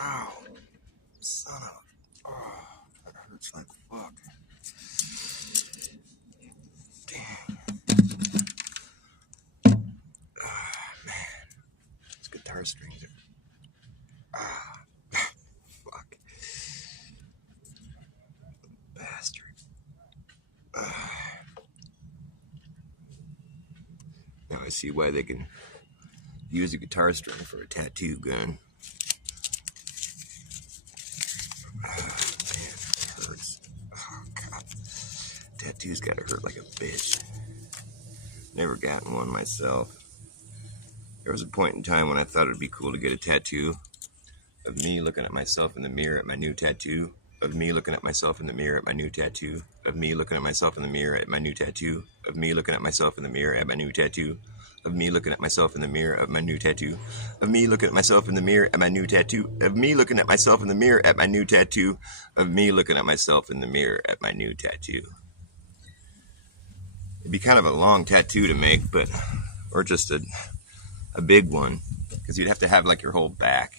Ow. Son of. Oh, that hurts like fuck. Dang. Man. These guitar strings are. Fuck. Bastard. Now I see why they can use a guitar string for a tattoo gun. Man, it hurts. Oh, God. Tattoos gotta hurt like a bitch. Never gotten one myself. There was a point in time when I thought it'd be cool to get a tattoo of me looking at myself in the mirror at my new tattoo. Of me looking at myself in the mirror at my new tattoo. Of me looking at myself in the mirror at my new tattoo. Of me looking at myself in the mirror at my new tattoo. Of me looking at myself in the mirror at my new tattoo. Of me looking at myself in the mirror at my new tattoo. Of me looking at myself in the mirror at my new tattoo. Of me looking at myself in the mirror at my new tattoo. It'd be kind of a long tattoo to make, but, or just a big one, because you'd have to have like your whole back.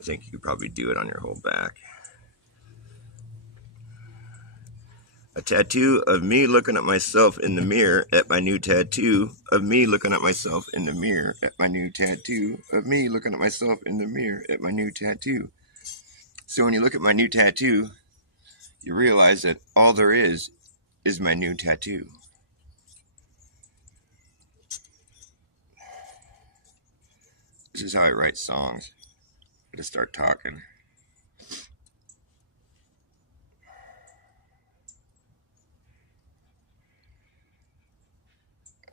I think you could probably do it on your whole back. A tattoo of me looking at myself in the mirror at my new tattoo. Of me looking at myself in the mirror at my new tattoo. Of me looking at myself in the mirror at my new tattoo. So when you look at my new tattoo, you realize that all there is my new tattoo. This is how I write songs. I just start talking.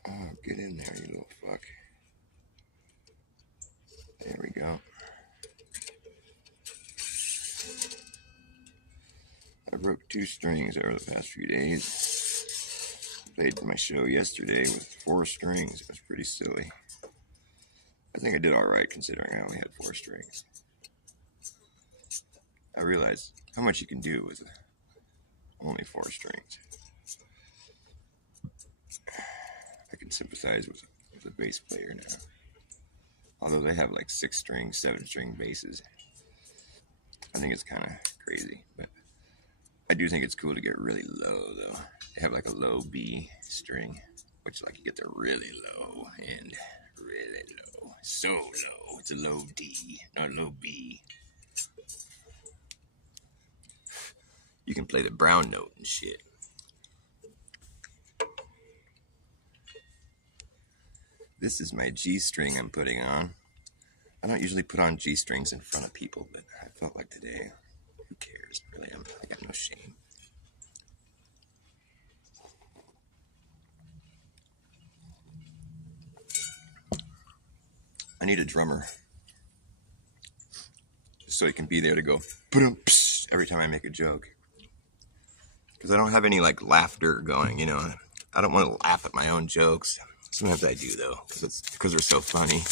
Oh, get in there, you little fuck. There we go. I broke 2 strings over the past few days. Played my show yesterday with 4 strings. It was pretty silly. I think I did alright considering I only had 4 strings. I realized how much you can do with only 4 strings. I can sympathize with a bass player now. Although they have like 6 string, 7 string basses. I think it's kind of crazy, but I do think it's cool to get really low though. They have like a low B string, which like you get the really low end, really low, so low. It's a low D, not a low B. You can play the brown note and shit. This is my G string I'm putting on. I don't usually put on G strings in front of people, but I felt like today, who cares? Really, I got no shame. I need a drummer, just so he can be there to go every time I make a joke. Because I don't have any like laughter going, you know. I don't want to laugh at my own jokes. Sometimes I do though, because they're so funny.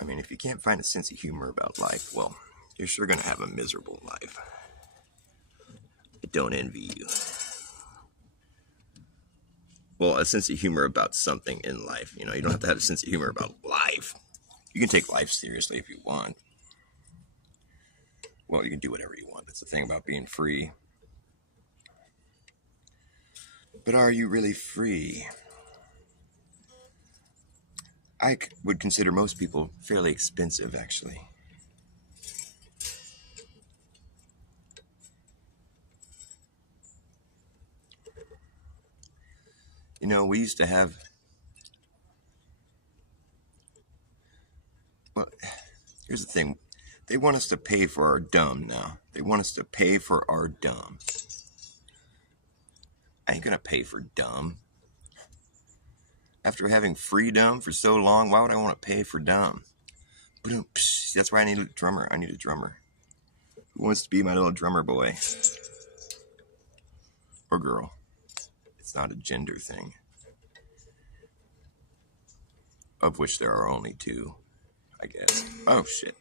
I mean, if you can't find a sense of humor about life, well, you're sure gonna have a miserable life. I don't envy you. Well, a sense of humor about something in life. You know, you don't have to have a sense of humor about life. You can take life seriously if you want. Well, you can do whatever you want. That's the thing about being free. But are you really free? I would consider most people fairly expensive, actually. You know, we used to have... Well, here's the thing. They want us to pay for our dumb now. They want us to pay for our dumb. I ain't gonna pay for dumb. After having freedom for so long, why would I want to pay for dumb? That's why I need a drummer. I need a drummer. Who wants to be my little drummer boy? Or girl. It's not a gender thing. Of which there are only 2, I guess. Oh, shit.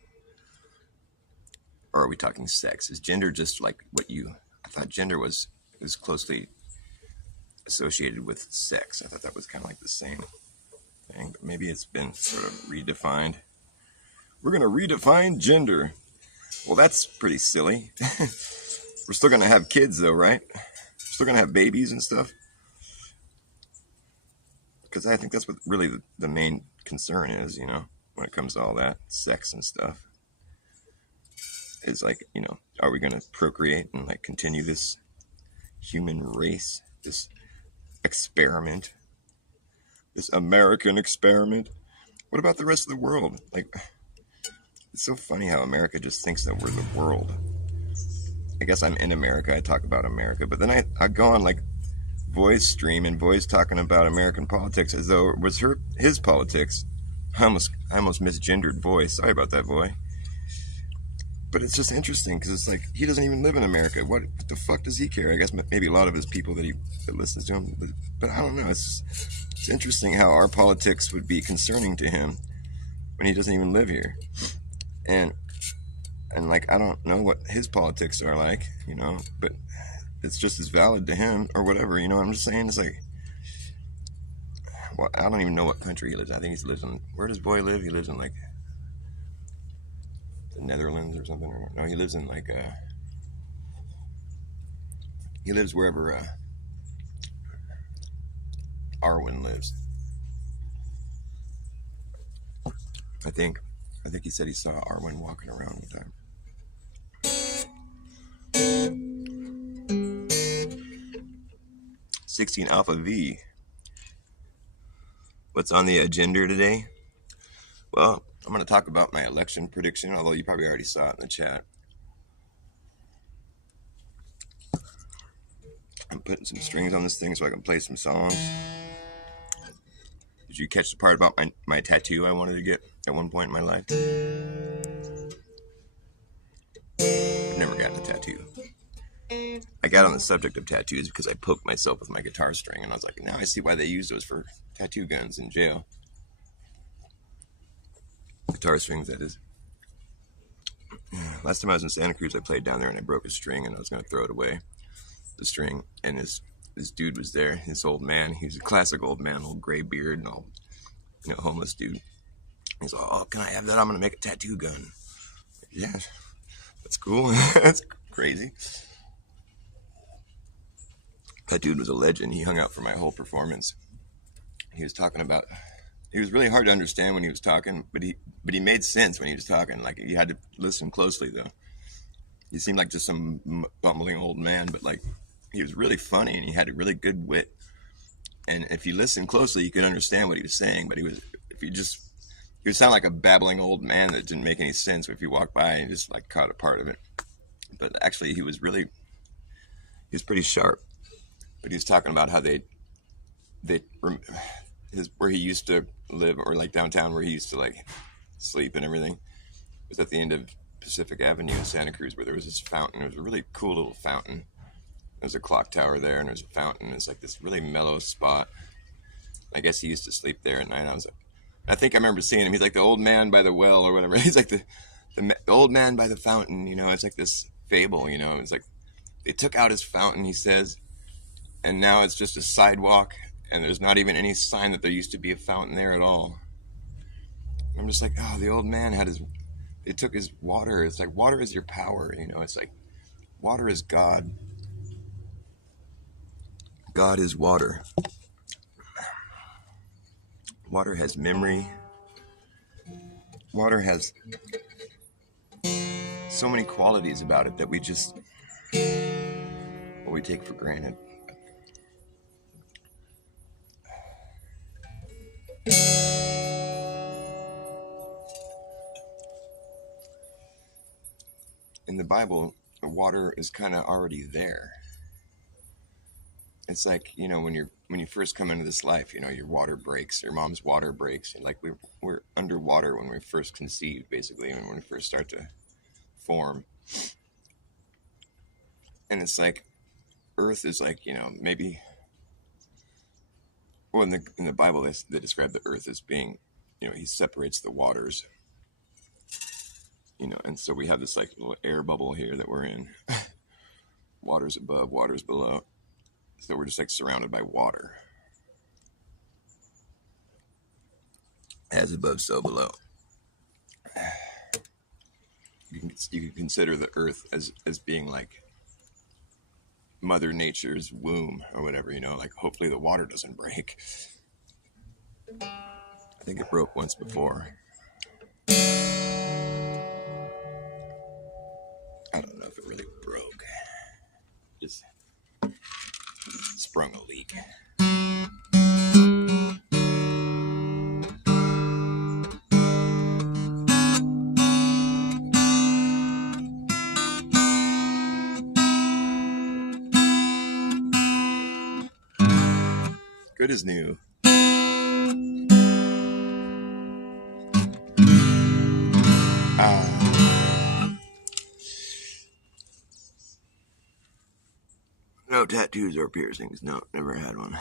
Or are we talking sex? Is gender just like what you... I thought gender was is closely associated with sex. I thought that was kind of like the same thing, but maybe it's been sort of redefined. We're going to redefine gender. Well, that's pretty silly. We're still going to have kids, though, right? We're still going to have babies and stuff. Because I think that's what really the main concern is, you know, when it comes to all that sex and stuff. Is like, you know, are we going to procreate and like continue this human race, this experiment, this American experiment? What about the rest of the world? Like, it's so funny how America just thinks that we're the world. I guess I'm in America, I talk about America, but then I go on like Voice stream and Voice talking about American politics as though it was his politics. I almost misgendered Voice. Sorry about that, boy. But it's just interesting because it's like he doesn't even live in America. What the fuck does he care? I guess maybe a lot of his people that listens to him, but I don't know. It's interesting how our politics would be concerning to him when he doesn't even live here, and like I don't know what his politics are like, you know, but it's just as valid to him or whatever, you know what I'm just saying? It's like, well, I don't even know what country he lives in. I think he lives in, where does Boy live? He lives in like the Netherlands or something. Or, no, he lives in like, he lives wherever Arwen lives. I think he said he saw Arwen walking around one time. 16 Alpha V. What's on the agenda today? Well, I'm going to talk about my election prediction, although you probably already saw it in the chat. I'm putting some strings on this thing so I can play some songs. Did you catch the part about my tattoo I wanted to get at one point in my life? I've never gotten a tattoo. I got on the subject of tattoos because I poked myself with my guitar string, and I was like, now I see why they use those for tattoo guns in jail. Guitar strings, that is. Last time I was in Santa Cruz, I played down there and I broke a string, and I was going to throw it away, the string, and this dude was there, this old man. He was a classic old man, old gray beard and all, you know, homeless dude. He's like, oh, can I have that? I'm going to make a tattoo gun. Yeah, that's cool. That's crazy. That dude was a legend. He hung out for my whole performance. He was talking about, he was really hard to understand when he was talking, but he made sense when he was talking. Like, you had to listen closely, though. He seemed like just some bumbling old man, but like, he was really funny and he had a really good wit. And if you listen closely, you could understand what he was saying. But he would sound like a babbling old man that didn't make any sense if you walked by and just like caught a part of it. But actually, he was pretty sharp. But he was talking about how where he used to live, or like downtown where he used to like sleep and everything, was at the end of Pacific Avenue in Santa Cruz, where there was this fountain. It was a really cool little fountain. There's a clock tower there, and there's a fountain. It's like this really mellow spot. I guess he used to sleep there at night. I think I remember seeing him. He's like the old man by the well or whatever. He's like the old man by the fountain, you know. It's like this fable, you know. It's like they took out his fountain, he says, and now it's just a sidewalk, and there's not even any sign that there used to be a fountain there at all. And I'm just like, oh, the old man they took his water. It's like, water is your power, you know. It's like, water is God. God is water. Water has memory. Water has so many qualities about it that we take for granted. In the Bible, the water is kind of already there. It's like, you know, when you first come into this life, you know, your water breaks, your mom's water breaks. Like we're underwater when we first conceive, basically, and when we first start to form. And it's like, Earth is like, you know, maybe, well, in the Bible, they describe the Earth as being, you know, he separates the waters, you know, and so we have this like little air bubble here that we're in. Waters above, waters below. So we're just like surrounded by water. As above, so below. You can consider the earth as being like Mother Nature's womb or whatever, you know, like hopefully the water doesn't break. I think it broke once before. I don't know if it really broke. Just sprung a leak. Good as new. No tattoos or piercings. No, never had one.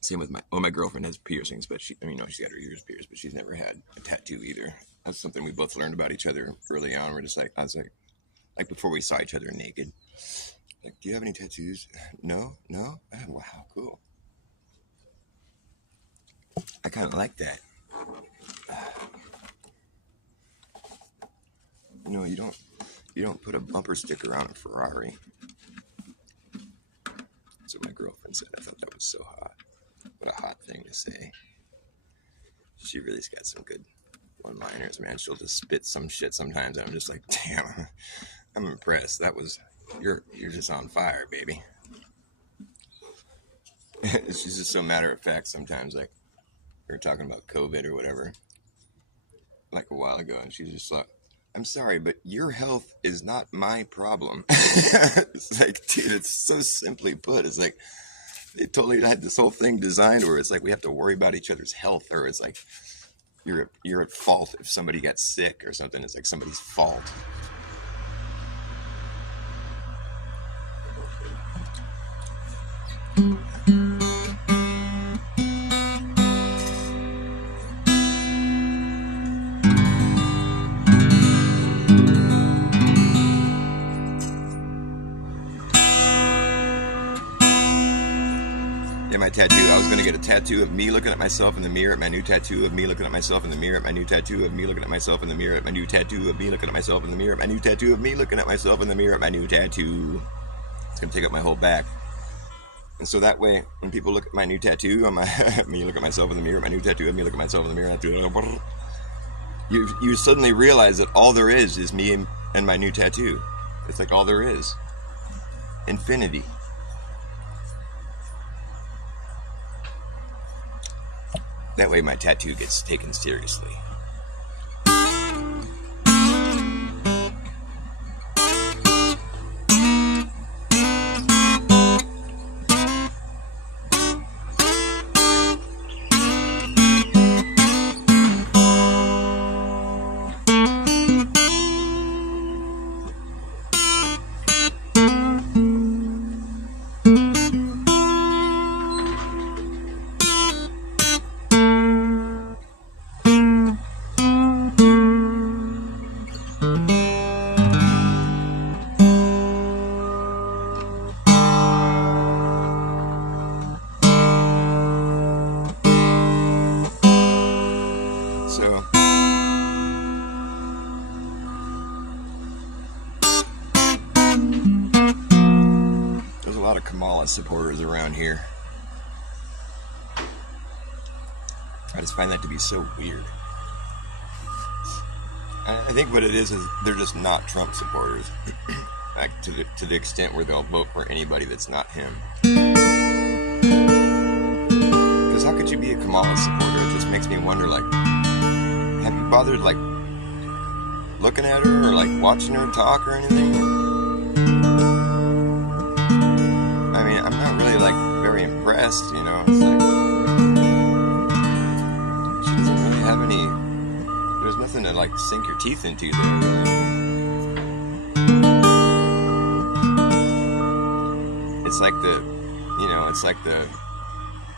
Same with my girlfriend has piercings, but she's got her ears pierced, but she's never had a tattoo either. That's something we both learned about each other early on. We're just like, I was like before we saw each other naked. Like, do you have any tattoos? No? Oh, wow, cool. I kind of like that. You know, you don't put a bumper sticker on a Ferrari. That's what my girlfriend said. I thought that was so hot. What a hot thing to say. She really's got some good one-liners, man. She'll just spit some shit sometimes, and I'm just like, damn, I'm impressed. That was, you're just on fire, baby. She's just so matter-of-fact sometimes. Like, we were talking about COVID or whatever, like a while ago, and she's just like, I'm sorry, but your health is not my problem. It's like, dude, it's so simply put. It's like, they totally had this whole thing designed where it's like we have to worry about each other's health, or it's like you're at fault if somebody gets sick or something. It's like somebody's fault. My tattoo. I was going to get a tattoo of me looking at myself in the mirror at my new tattoo of me looking at myself in the mirror at my new tattoo of me looking at myself in the mirror at my new tattoo of me looking at myself in the mirror at my new tattoo of me looking at myself in the mirror at my new tattoo. It's going to take up my whole back. And so that way, when people look at my new tattoo, on me look at myself in the mirror, my new tattoo of me look at myself in the mirror, you suddenly realize that all there is me and my new tattoo. It's like all there is. Infinity. That way my tattoo gets taken seriously. Supporters around here. I just find that to be so weird. I think what it is they're just not Trump supporters. Like to the extent where they'll vote for anybody that's not him. Because how could you be a Kamala supporter? It just makes me wonder, like, have you bothered like looking at her or like watching her talk or anything? I'm not really like very impressed, you know. It's like she doesn't really have any. There's nothing to like sink your teeth into there. It's like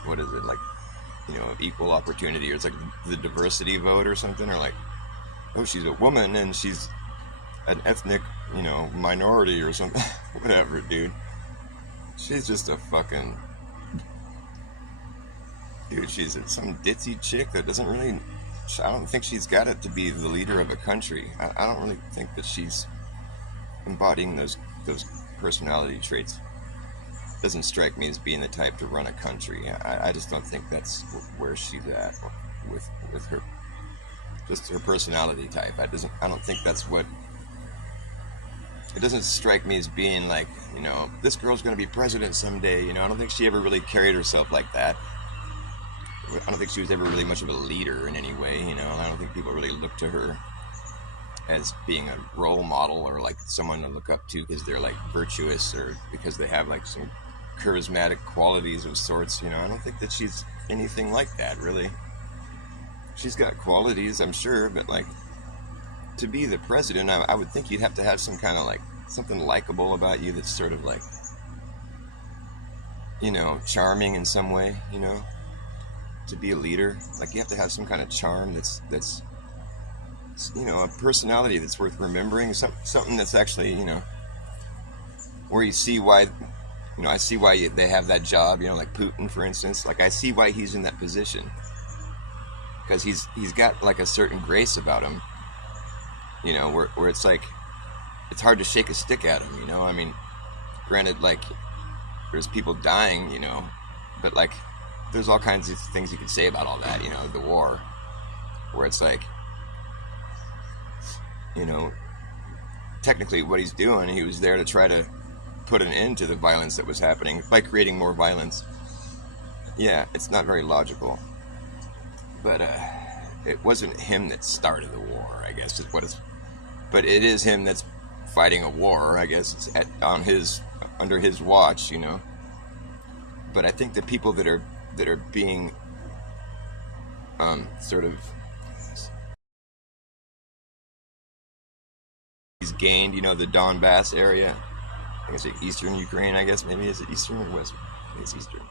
what is it, like, you know, equal opportunity, or it's like the diversity vote or something, or like, oh, she's a woman and she's an ethnic, you know, minority or something. Whatever, dude. She's just a fucking dude. She's some ditzy chick that doesn't really. I don't think she's got it to be the leader of a country. I don't really think that she's embodying those personality traits. Doesn't strike me as being the type to run a country. I just don't think that's where she's at with her, just her personality type. I don't think that's what. It doesn't strike me as being like, you know, this girl's going to be president someday. You know, I don't think she ever really carried herself like that. I don't think she was ever really much of a leader in any way. You know, I don't think people really look to her as being a role model or like someone to look up to because they're like virtuous or because they have like some charismatic qualities of sorts. You know, I don't think that she's anything like that, really. She's got qualities, I'm sure, but like to be the president, I would think you'd have to have some kind of like something likable about you that's sort of like, you know, charming in some way, you know, to be a leader. Like you have to have some kind of charm that's you know, a personality that's worth remembering, something that's actually, you know, where you see why, you know, I see why they have that job, you know, like Putin, for instance. Like I see why he's in that position because he's got like a certain grace about him, you know, where it's like it's hard to shake a stick at him, you know. I mean, granted, like there's people dying, you know, but like there's all kinds of things you can say about all that, you know, the war, where it's like, you know, technically what he's doing, he was there to try to put an end to the violence that was happening by creating more violence. Yeah, it's not very logical, but it wasn't him that started the war, I guess is what it's. But it is him that's fighting a war, I guess. It's under his watch, you know. But I think the people that are being sort of he's gained, you know, the Donbass area. I think it's like eastern Ukraine, I guess. Maybe is it eastern or west? I think it's eastern.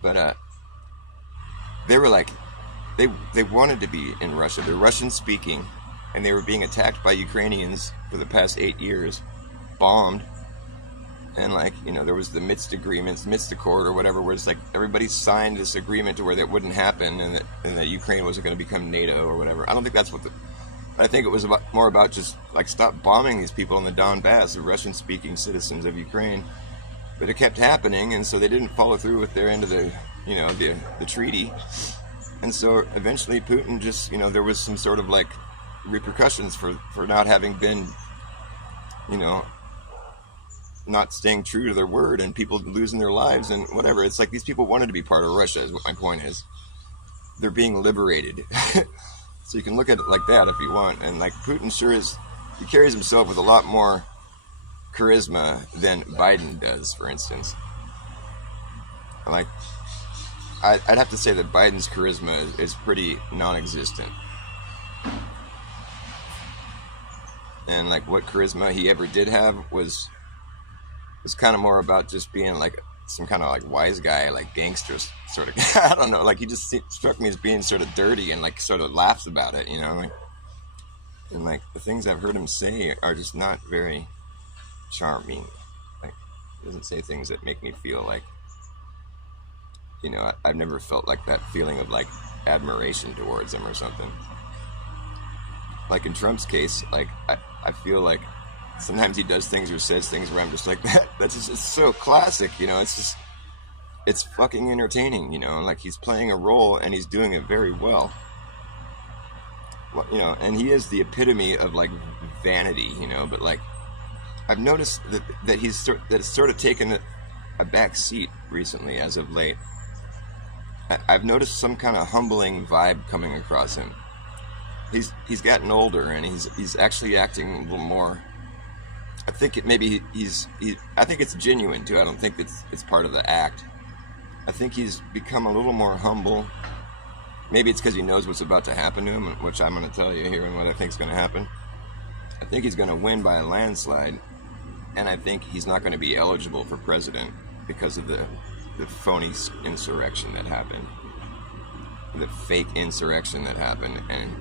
But they were like, they wanted to be in Russia. They're Russian speaking, and they were being attacked by Ukrainians for the past 8 years, bombed. And like, you know, there was the Minsk agreements, Minsk Accord or whatever, where it's like everybody signed this agreement to where that wouldn't happen, and that Ukraine wasn't going to become NATO or whatever. I don't think that's what I think it was more about just like stop bombing these people in the Donbass, the Russian-speaking citizens of Ukraine. But it kept happening, and so they didn't follow through with their end of the, you know, the treaty. And so eventually Putin just, you know, there was some sort of like repercussions for not having been, you know, not staying true to their word, and people losing their lives and whatever. It's like these people wanted to be part of Russia is what my point is. They're being liberated. So you can look at it like that if you want. And like Putin sure is, he carries himself with a lot more charisma than Biden does, for instance. Like, I'd have to say that Biden's charisma is pretty non-existent. And like what charisma he ever did have was kind of more about just being like some kind of like wise guy, like gangster sort of. I don't know. Like he just struck me as being sort of dirty and like sort of laughs about it, you know. Like, and like the things I've heard him say are just not very charming. Like he doesn't say things that make me feel like, you know, I've never felt like that feeling of like admiration towards him or something. Like in Trump's case, like I feel like sometimes he does things or says things where I'm just like, that's just so classic, you know. It's fucking entertaining, you know. Like he's playing a role and he's doing it very well, you know. And he is the epitome of like vanity, you know. But like I've noticed that it's sort of taken a back seat recently, as of late. I've noticed some kind of humbling vibe coming across him. He's gotten older and he's actually acting a little more. I think I think it's genuine too. I don't think it's part of the act. I think he's become a little more humble. Maybe it's because he knows what's about to happen to him, which I'm going to tell you here and what I think is going to happen. I think he's going to win by a landslide, and I think he's not going to be eligible for president because of the phony insurrection that happened, the fake insurrection that happened, and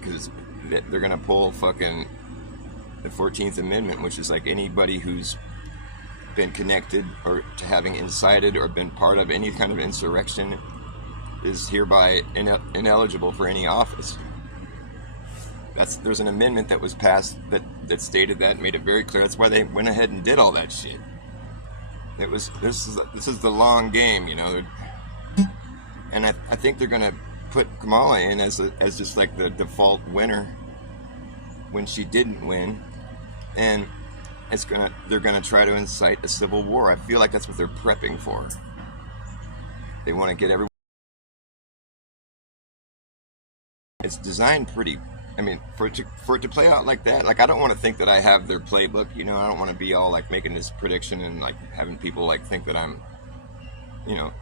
because they're going to pull fucking the 14th Amendment, which is like anybody who's been connected or to having incited or been part of any kind of insurrection is hereby ineligible for any office. There's an amendment that was passed that stated that, made it very clear. That's why they went ahead and did all that shit. This is the long game, you know. And I think they're gonna put Kamala in as just like the default winner when she didn't win, and they're gonna try to incite a civil war. I feel like that's what they're prepping for. They want to get everyone. It's designed pretty. I mean, for it to play out like that, like I don't want to think that I have their playbook. You know, I don't want to be all like making this prediction and like having people like think that I'm, you know,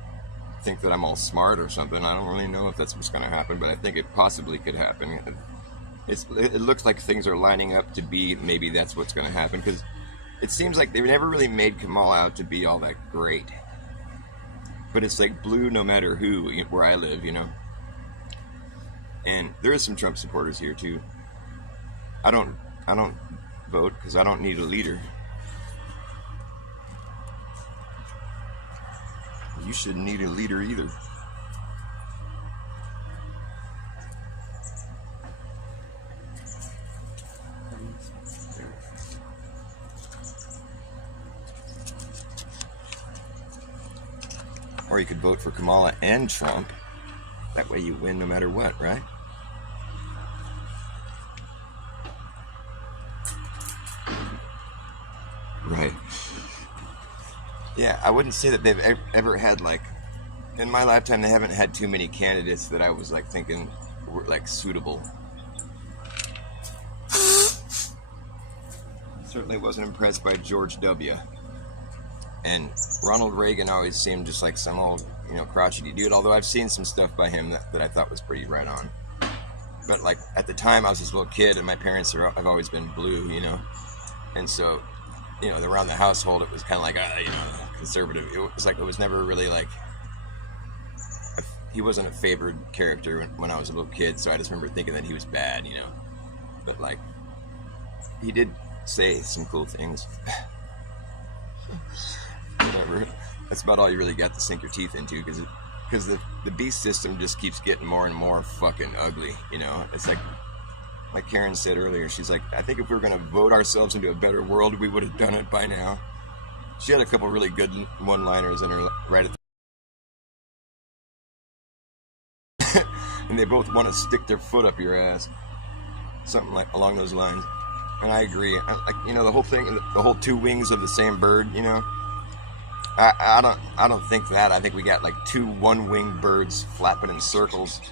think that I'm all smart or something. I don't really know if that's what's going to happen, but I think it possibly could happen. It looks like things are lining up to be maybe that's what's going to happen, because it seems like they've never really made Kamala out to be all that great. But it's like blue no matter who, where I live, you know. And there is some Trump supporters here too. I don't vote because I don't need a leader. You shouldn't need a leader either. Or you could vote for Kamala and Trump. That way you win no matter what, right? Right. Yeah, I wouldn't say that they've ever had, like, in my lifetime, they haven't had too many candidates that I was, like, thinking were, like, suitable. Certainly wasn't impressed by George W. And Ronald Reagan always seemed just like some old, you know, crotchety dude, although I've seen some stuff by him that I thought was pretty right on. But, like, at the time, I was this little kid, and my parents have always been blue, you know? And so, you know, around the household, it was kind of like, you know, conservative. It was like, it was never really like, he wasn't a favored character when I was a little kid, so I just remember thinking that he was bad, you know. But, like, he did say some cool things. Whatever. That's about all you really got to sink your teeth into, because the beast system just keeps getting more and more fucking ugly, you know. It's like Karen said earlier, she's like, I think if we were going to vote ourselves into a better world, we would have done it by now. She had a couple really good one-liners in her right at the and they both want to stick their foot up your ass, something like along those lines. And I agree. Like, you know, the whole thing, the whole two wings of the same bird, you know. I don't think that. I think we got like two one-winged birds flapping in circles,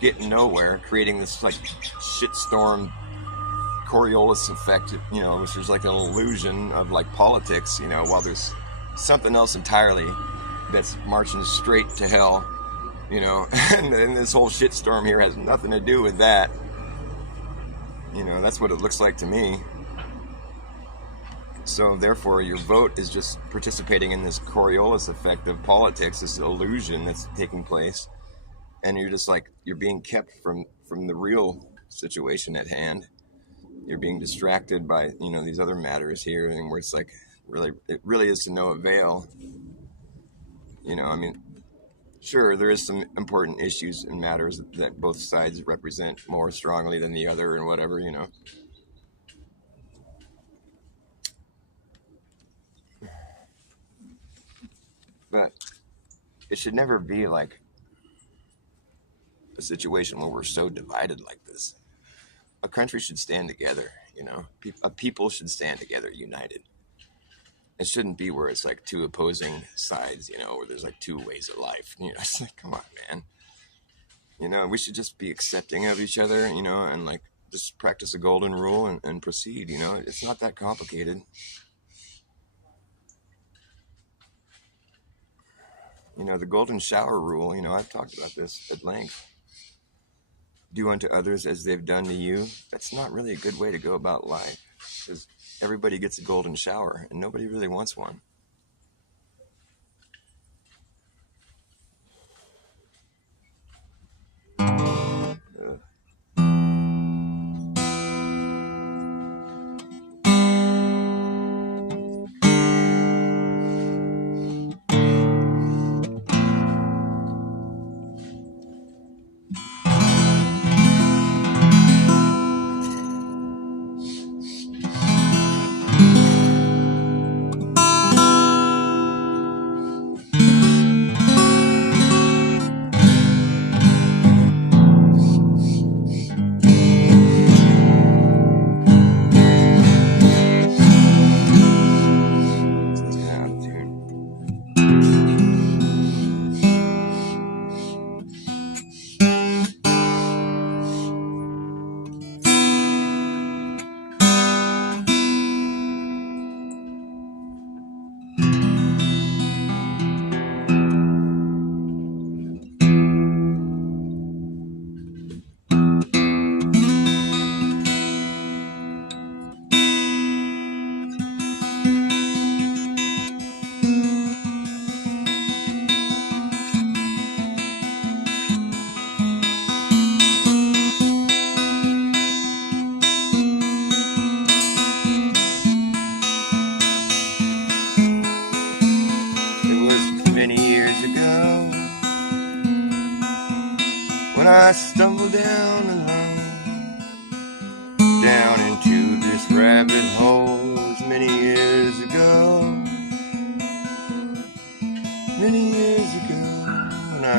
getting nowhere, creating this like shitstorm Coriolis effect, you know, which is like an illusion of like politics, you know, while there's something else entirely that's marching straight to hell, you know, and this whole shitstorm here has nothing to do with that. You know, that's what it looks like to me. So therefore, your vote is just participating in this Coriolis effect of politics, this illusion that's taking place, and you're just like, you're being kept from the real situation at hand. You're being distracted by, you know, these other matters here, and where it's like, it really is to no avail. You know, I mean, sure, there is some important issues and matters that both sides represent more strongly than the other, and whatever, you know. But it should never be like a situation where we're so divided like this. A country should stand together, you know. A people should stand together, united. It shouldn't be where it's like two opposing sides, you know, where there's like two ways of life. You know, it's like, come on, man. You know, we should just be accepting of each other, you know, and like just practice a golden rule and proceed, you know. It's not that complicated. You know, the golden shower rule, you know, I've talked about this at length. Do unto others as they've done to you. That's not really a good way to go about life, because everybody gets a golden shower and nobody really wants one.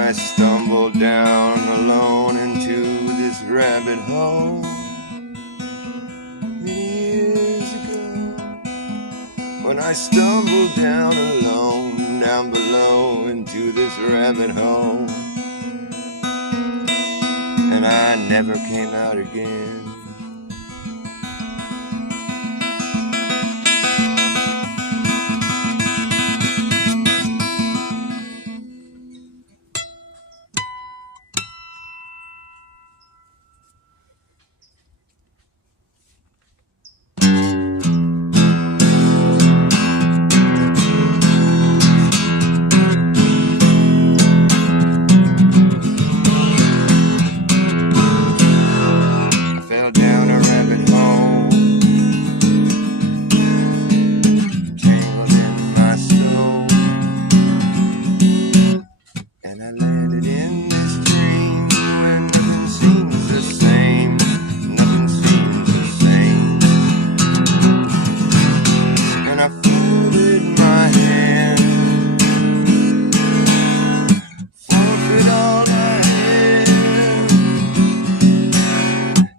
I stumbled down alone into this rabbit hole. Many years ago, when I stumbled down alone, down below into this rabbit hole, and I never came out again.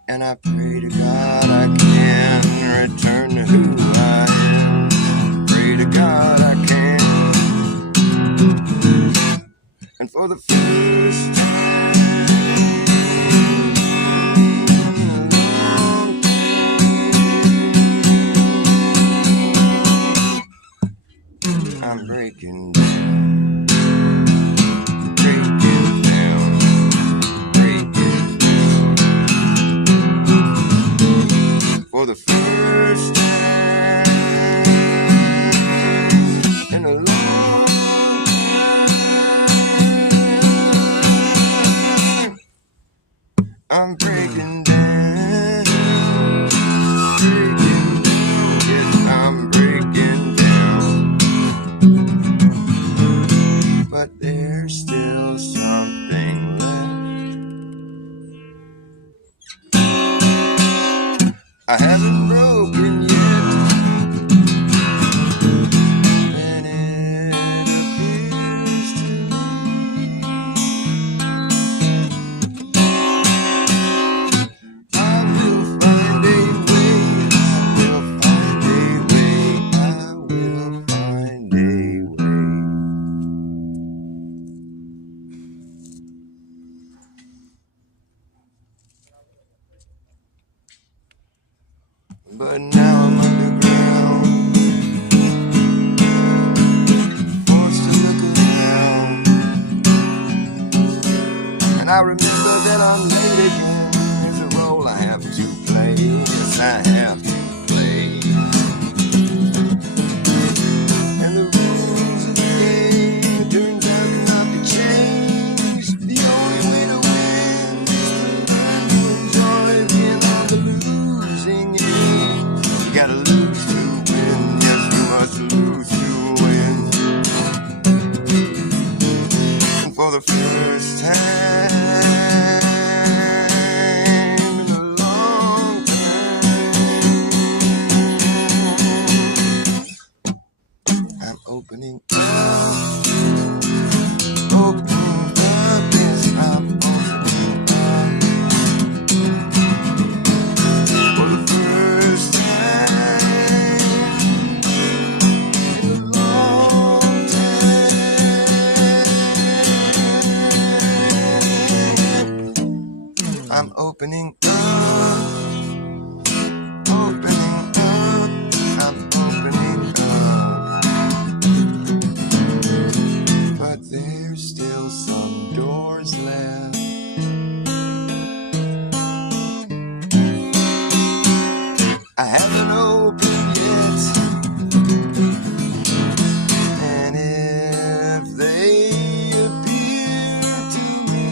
And I pray to God I can return to who I am. Pray to God I can. And for the first time in a long time, I'm breaking down. Breaking down. Breaking down. For the first time in a long time, I'm breaking down, breaking down, yes, I'm breaking down, but there's still something left. I haven't broken yet, and it appears to me I will find a way, I will find a way, I will find a way. But now I'm underground, forced to look around, and I remember that I'm late again. There's a role I have to play, yes I have to play. And the rules of the game, it turns out, cannot be changed. The only way to win is to enjoy being on the losing end. You gotta lose to win, yes you must lose to win. And for the first time in a long time, I'm opening up, yes, I'm opening up. For the first time in a long time, I'm opening up, I'm opening up. But there's still some doors left. I haven't opened yet, and if they appear to me,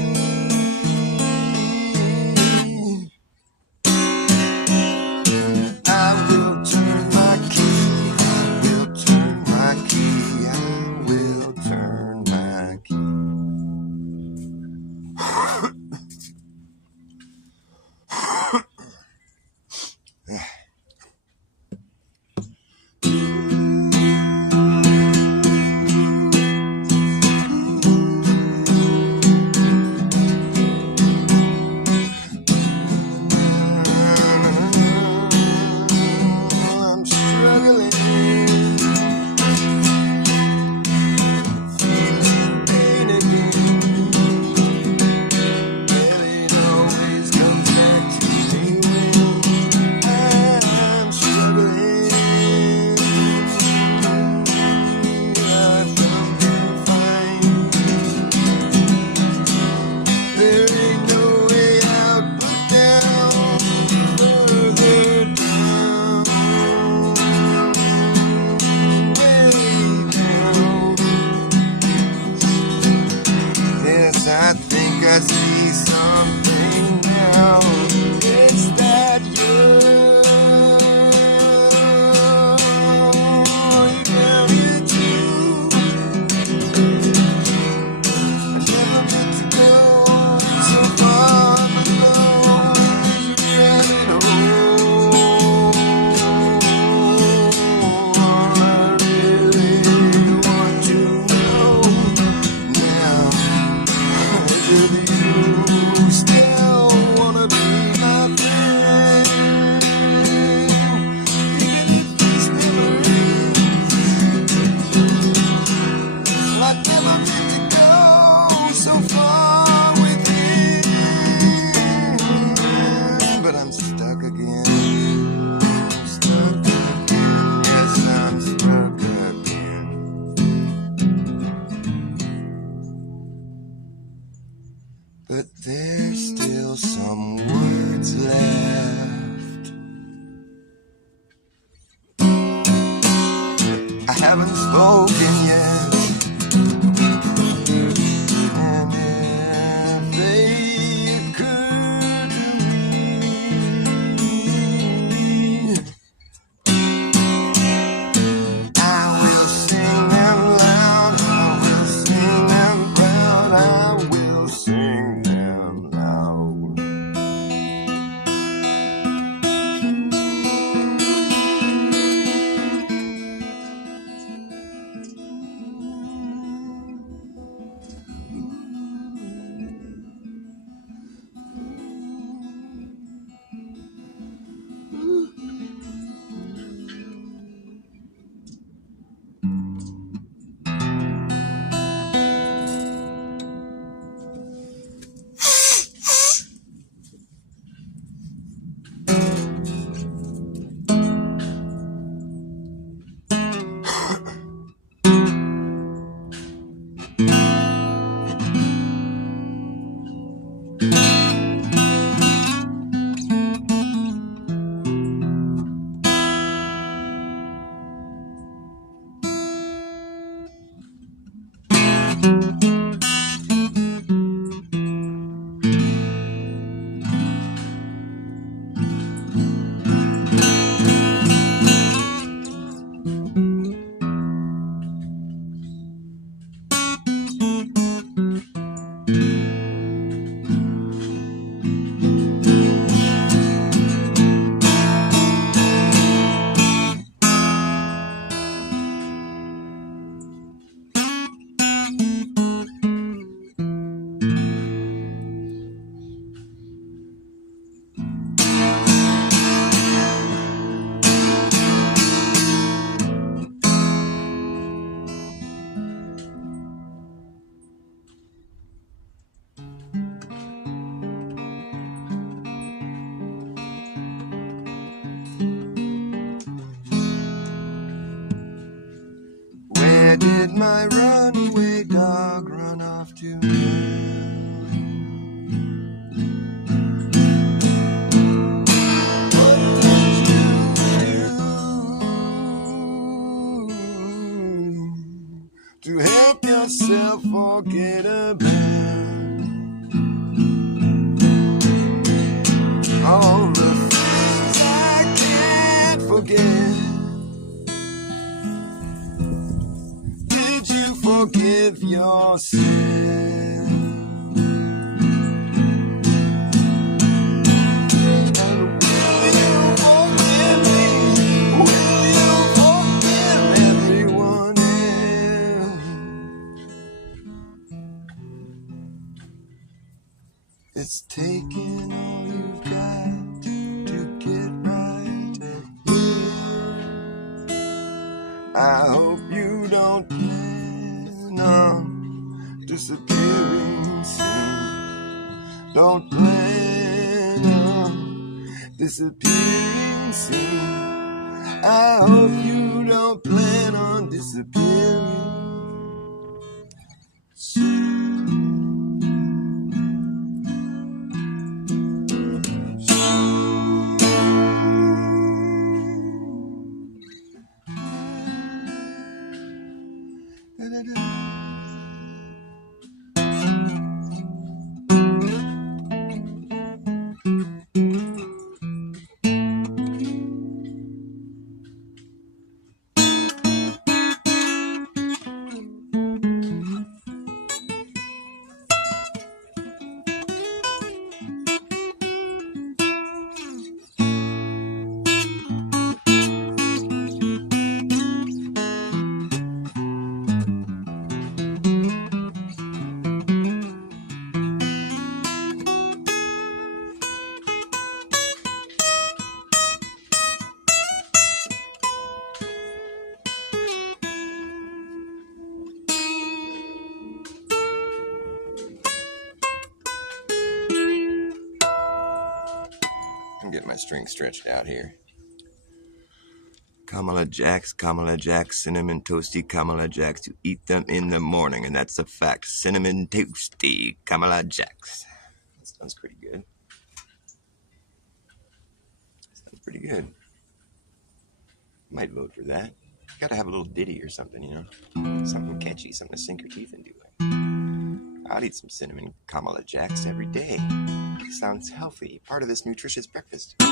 what's left. I haven't spoken yet, and if they occur to me, I will sing them loud, I will sing them proud, I will sing them loud. Where did my runaway dog run off to now? What did you do to help yourself forget about all the things I can't forget? Did you forgive yourself? It's taking all you've got to get right here. I hope you don't plan on disappearing soon. Don't plan on disappearing soon. I hope you don't plan on disappearing soon. I'm getting my string stretched out here. Kamala Jacks, cinnamon toasty Kamala Jacks. You eat them in the morning, and that's a fact. Cinnamon toasty Kamala Jacks. That sounds pretty good. pretty good. Might vote for that. You gotta have a little ditty or something, you know? Something catchy, something to sink your teeth into it. I'd eat some cinnamon Kamala Jacks every day. Sounds healthy, part of this nutritious breakfast. You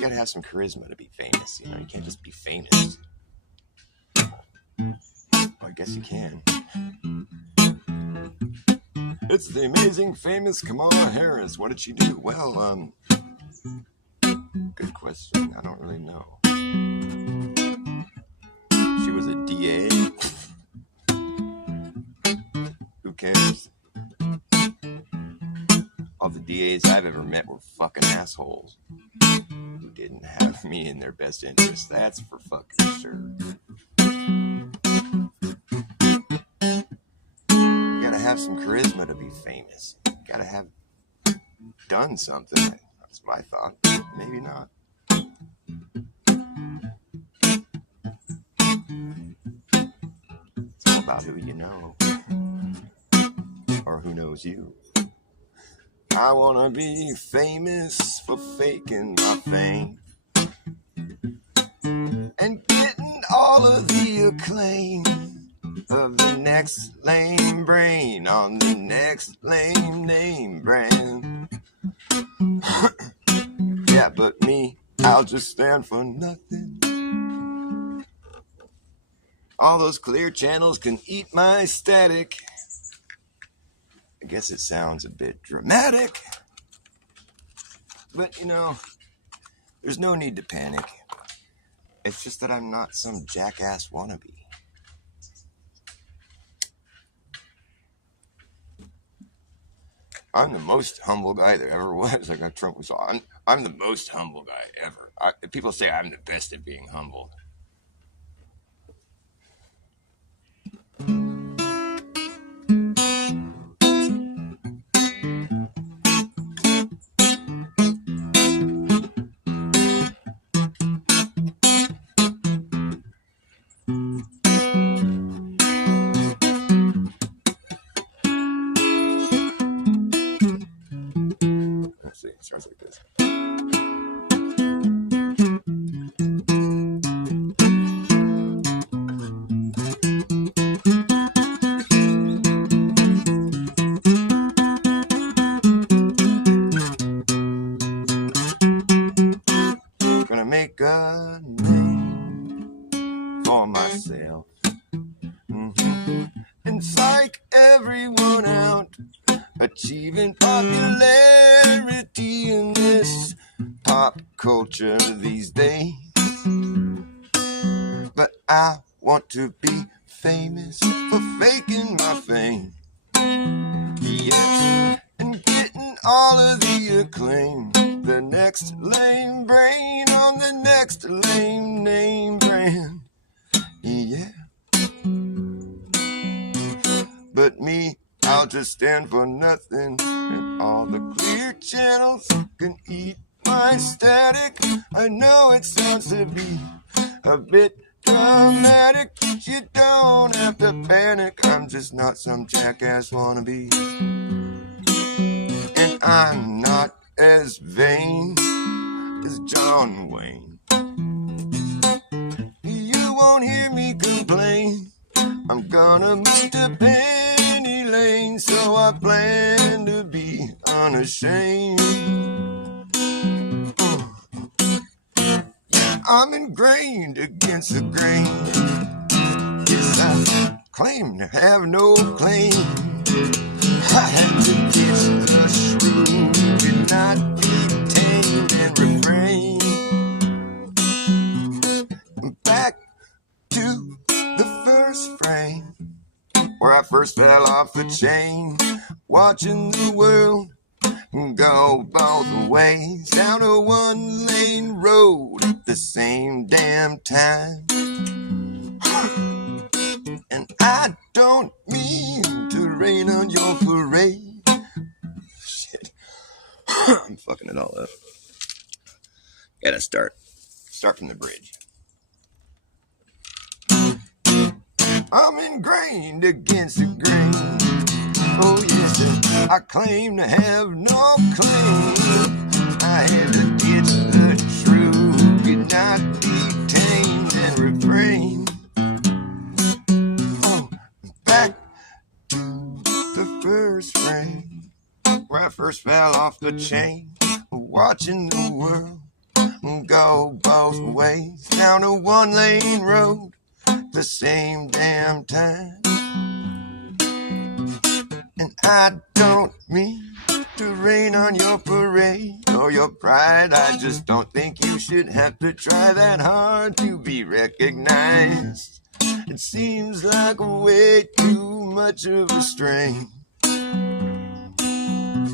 gotta have some charisma to be famous, you know? You can't just be famous. Well, I guess you can. It's the amazing, famous Kamala Harris. What did she do? Well, good question. I don't really know. She was a DA. Who cares? All the DAs I've ever met were fucking assholes who didn't have me in their best interest. That's for fucking sure. You gotta have some charisma to be famous. You gotta have done something. That's my thought. Maybe not. It's all about who you know. Or who knows you. I wanna be famous for faking my fame and getting all of the acclaim of the next lame brain on the next lame name brand. Yeah, but me, I'll just stand for nothing. All those clear channels can eat my static. I guess it sounds a bit dramatic, but you know, there's no need to panic. It's just that I'm not some jackass wannabe. I'm the most humble guy there ever was. Like Trump was on. I'm the most humble guy ever. People say I'm the best at being humble. Let's see. It starts like this. Gonna make a name for myself and psych everyone out, achieving popularity in this pop culture these days. But I want to be famous for faking my fame. Yes, and getting all of the acclaim. The next lame brain on the next lame name brand. Yeah. But me, I'll just stand for nothing. And all the clear channels can eat my static. I know it sounds to be a bit dramatic, but you don't have to panic. I'm just not some jackass wannabe. And I'm not as vain as John Wayne. You won't hear me complain. I'm gonna move to Penny Lane, so I plan to be unashamed. I'm ingrained against the grain. Yes, I claim to have no claim. I had to ditch the shrew, did not be tamed and refrain. Back to the first frame, where I first fell off the chain, watching the world go both ways down a one-lane road at the same damn time. And I don't mean to rain on your parade. Shit. I'm fucking it all up. Gotta start from the bridge. I'm ingrained against the grain. Oh yes, and I claim to have no claim. I had to ditch the truth, could not be tamed and refrain. Oh, back to the first frame, where I first fell off the chain, watching the world go both ways down a one-lane road the same damn time. And I don't mean to rain on your parade or your pride. I just don't think you should have to try that hard to be recognized. It seems like way too much of a strain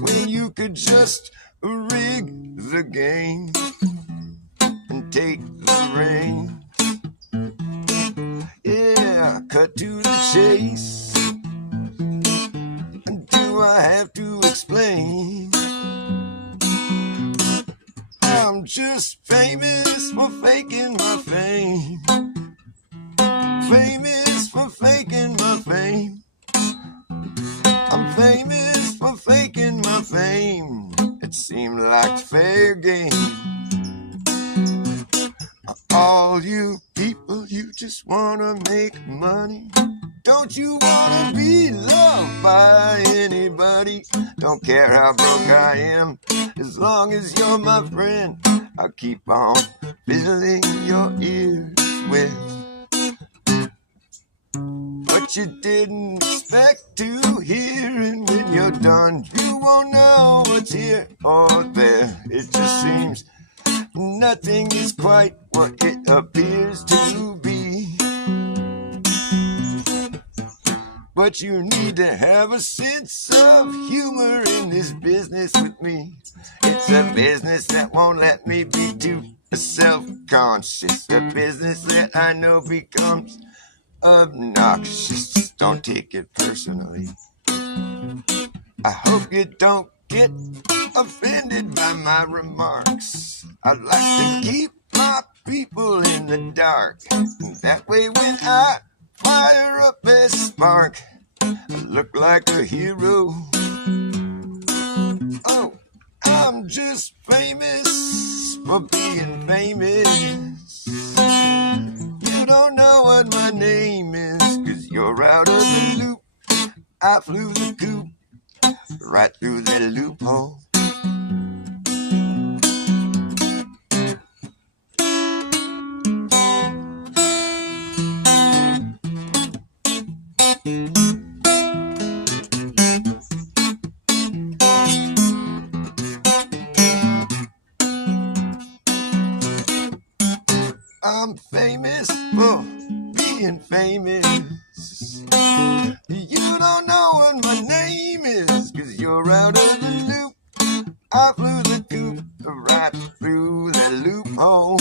when you could just rig the game and take the reins. Yeah, cut to the chase. Do I have to explain? I'm just famous for faking my fame. Famous for faking my fame. I'm famous for faking my fame. It seemed like fair game. All you people, you just wanna make money. Don't you wanna be loved by anybody? Don't care how broke I am, as long as you're my friend, I'll keep on filling your ears with what you didn't expect to hear. And when you're done, you won't know what's here or there. It just seems nothing is quite what it appears to be. But you need to have a sense of humor in this business with me. It's a business that won't let me be too self-conscious. A business that I know becomes obnoxious. Don't take it personally. I hope you don't get offended by my remarks. I'd like to keep my people in the dark. That way when I fire up a spark, I look like a hero. Oh, I'm just famous for being famous. You don't know what my name is, 'cause you're out of the loop. I flew the coop right through that loophole. I'm famous for being famous. You don't know what my name is, 'cause you're out of the loop. I flew the coop right through that loophole.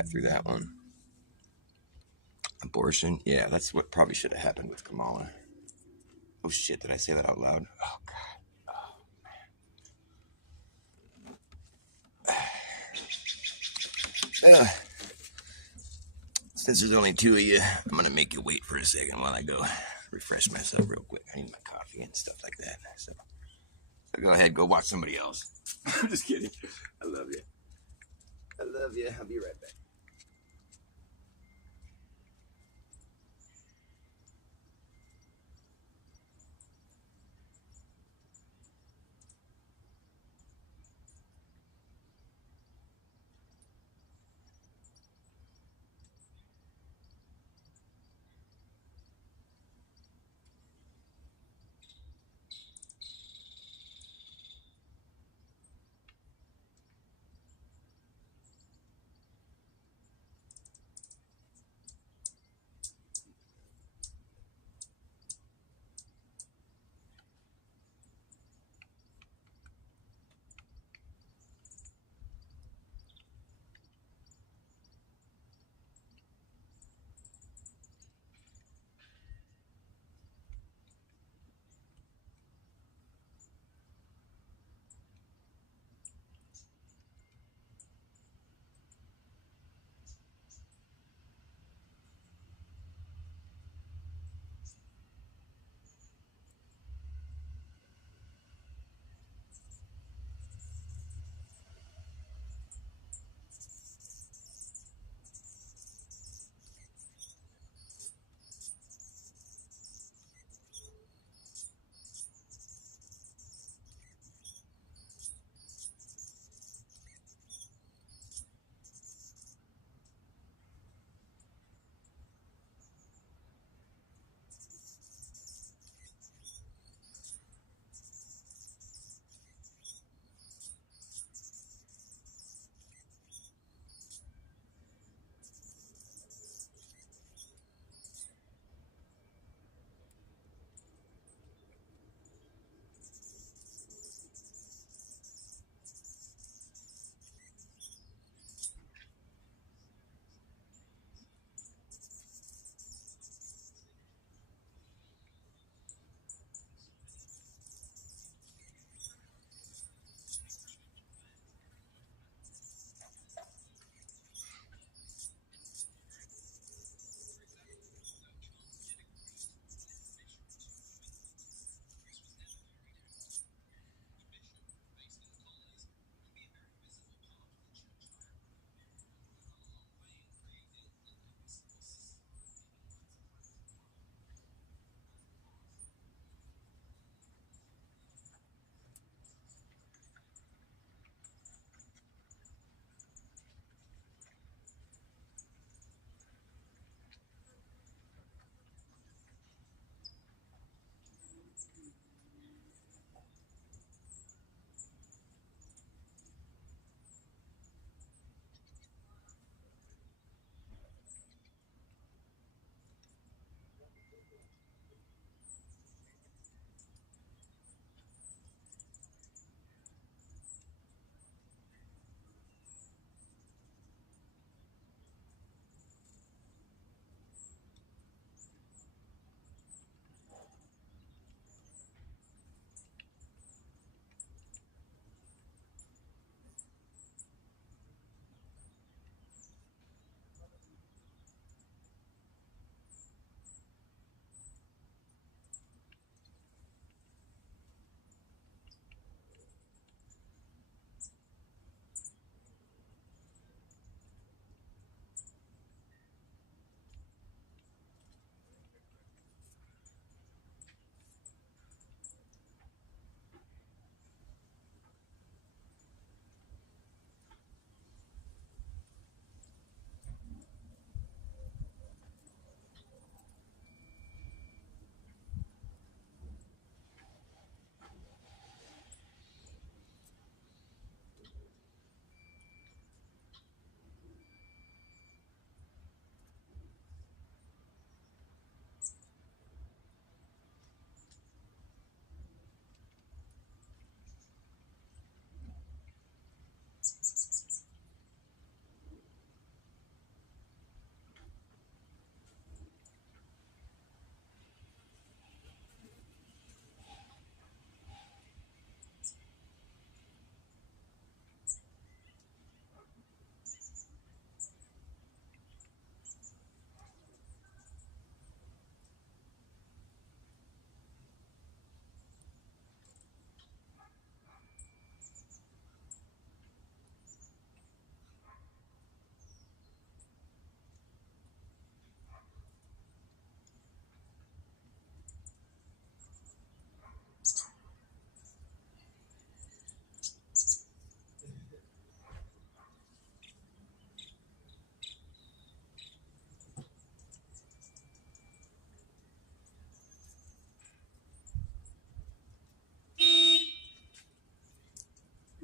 got through that one. Abortion, yeah, that's what probably should have happened with Kamala. Oh shit, did I say that out loud? Oh god. Oh. Since there's only two of you, I'm gonna make you wait for a second while I go refresh myself real quick. I need my coffee and stuff like that. So go ahead, go watch somebody else. I'm just kidding. I love you. I love you. I'll be right back.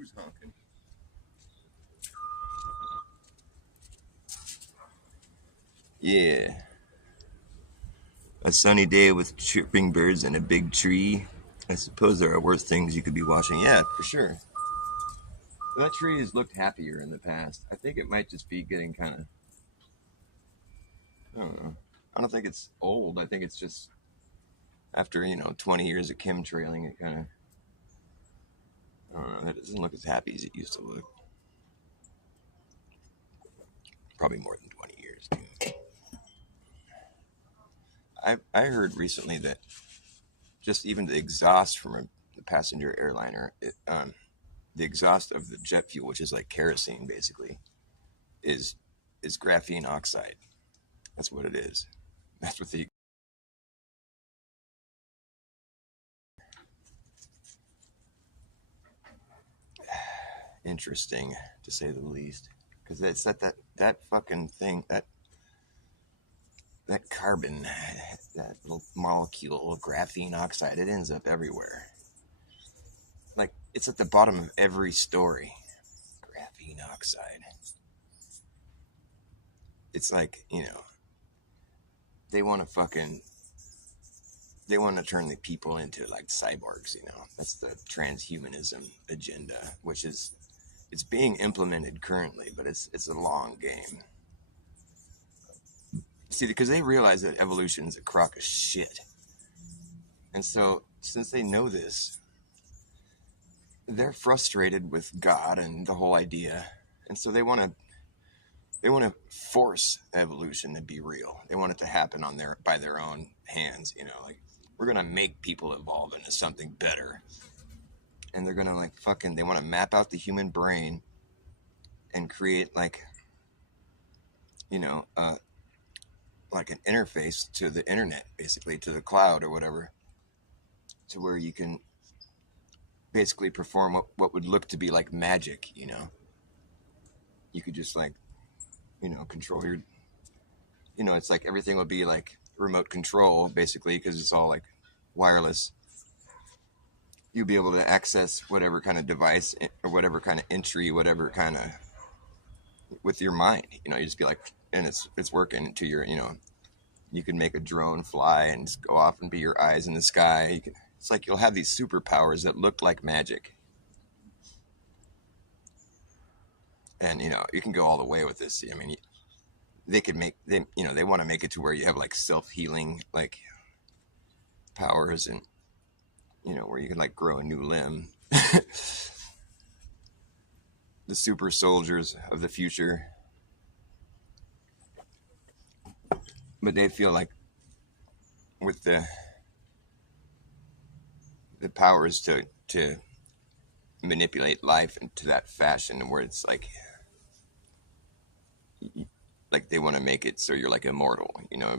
Who's honking? Yeah. A sunny day with chirping birds and a big tree. I suppose there are worse things you could be watching. Yeah, for sure. That tree has looked happier in the past. I think it might just be getting kind of. I don't know. I don't think it's old. I think it's just after 20 years of chemtrailing, it kind of. I don't know. It doesn't look as happy as it used to look. Probably more than 20 years too. I heard recently that just even the exhaust from a passenger airliner, the exhaust of the jet fuel, which is like kerosene basically, is graphene oxide. That's what it is. That's what the interesting to say the least, because it's that fucking thing that carbon, that little molecule of graphene oxide, it ends up everywhere. Like it's at the bottom of every story. Graphene oxide. It's like they want to fucking they want to turn the people into like cyborgs. That's the transhumanism agenda, which is it's being implemented currently, but it's a long game. See, because they realize that evolution is a crock of shit, and so since they know this, they're frustrated with God and the whole idea, and so they want to force evolution to be real. They want it to happen by their own hands. Like we're gonna make people evolve into something better, and they're gonna like fucking. They want to map out the human brain and create you know uh, like an interface to the internet, basically to the cloud or whatever, to where you can basically perform what would look to be like magic. You could just like control your. It's like everything would be like remote control basically because it's all like wireless. You'll be able to access whatever kind of device or whatever kind of entry, whatever kind of with your mind. You just be like, and it's working to your. You can make a drone fly and just go off and be your eyes in the sky. It's like you'll have these superpowers that look like magic, and you can go all the way with this. I mean, they could make they want to make it to where you have like self-healing like powers and where you can like grow a new limb. The super soldiers of the future. But they feel like with the powers to manipulate life into that fashion where it's like they want to make it so you're like immortal.